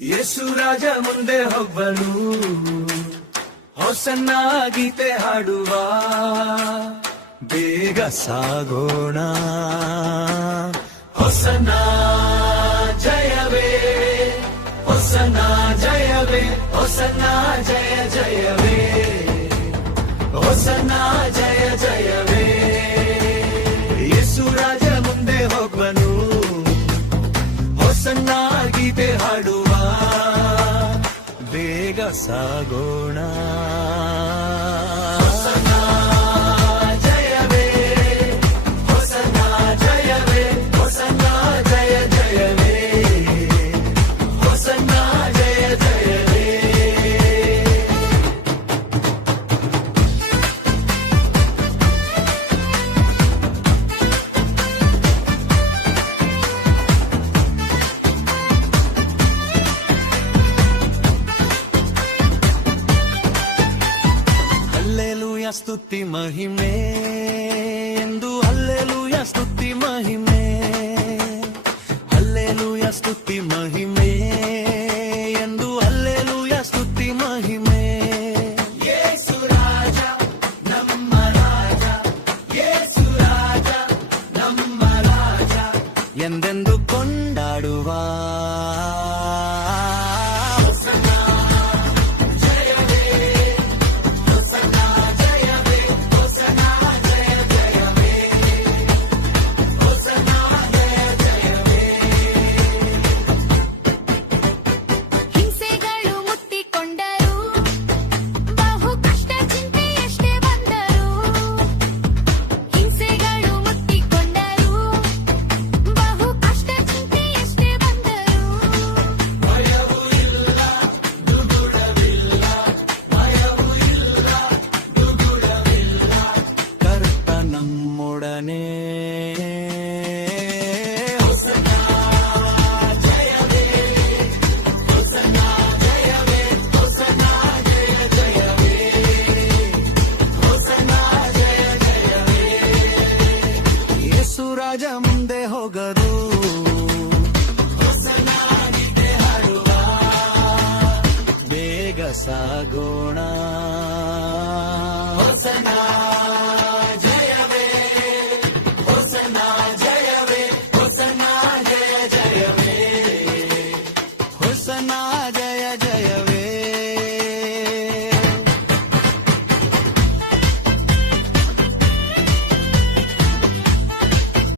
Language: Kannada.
ಯೇಸು ರಾಜ ಮುಂದೆ ಹೋಗ್ಬನು, ಹೊಸನ್ನ ಗೀತೆ ಹಾಡುವ, ಬೇಗ ಸಾಗೋಣ. ಹೊಸನ್ನ ಜಯವೇ, ಹೊಸನ್ನ ಜಯವೇ, ಹೊಸನ್ನ ಜಯ ಜಯವೇ, ಹೊಸನ್ನ ಜಯ ಜಯವೇ. ಯೇಸು ರಾಜ ಮುಂದೆ ಹೋಗ್ಬನು, ಹೊಸನ್ನ ಗೀತೆ ಹಾಡುವ, ಬೇಗ ಸಾಗೋಣ. ಹೊಸನ್ನ ಜಯವೇ, ಹೊಸನ್ನ ಜಯವೇ, ಹೊಸನ್ನ ಜಯ ಜಯವೇ, ಹೊಸನ್ನ ಜಯ ಜಯವೇ. ಹಲ್ಲೆಲೂಯ ಸ್ತುತಿ ಮಹಿಮೆ ಎಂದು, ಹಲ್ಲೆಲೂಯ ಸ್ತುತಿ ಮಹಿಮೆ, ಹಲ್ಲೆಲೂಯ ಸ್ತುತಿ ಮಹಿಮೆ ಎಂದು, ಹಲ್ಲೆಲೂಯ ಸ್ತುತಿ ಮಹಿಮೆ. ಯೇಸು ರಾಜ ನಮ್ಮ ರಾಜ, ಯೇಸು ರಾಜ ನಮ್ಮ ರಾಜ ಎಂದೆಂದು ಕೊಂಡಾಡುವ. ನಮ್ಮೊಡನೆ ಹೊಸನ್ನ ಜಯವೇ, ಹೊಸನ್ನ ಜಯವೇ, ಹೊಸನ್ನ ಜಯ ಜಯವೇ, ಹೊಸನ್ನ ಜಯ ಜಯವೇ. ಯೇಸು ರಾಜ ಮುಂದೆ ಹೋಗರು, ಹೊಸನ್ನ ಗೀತೆ ಹಾಡುವ, ಬೇಗ ಸಾಗೋಣ.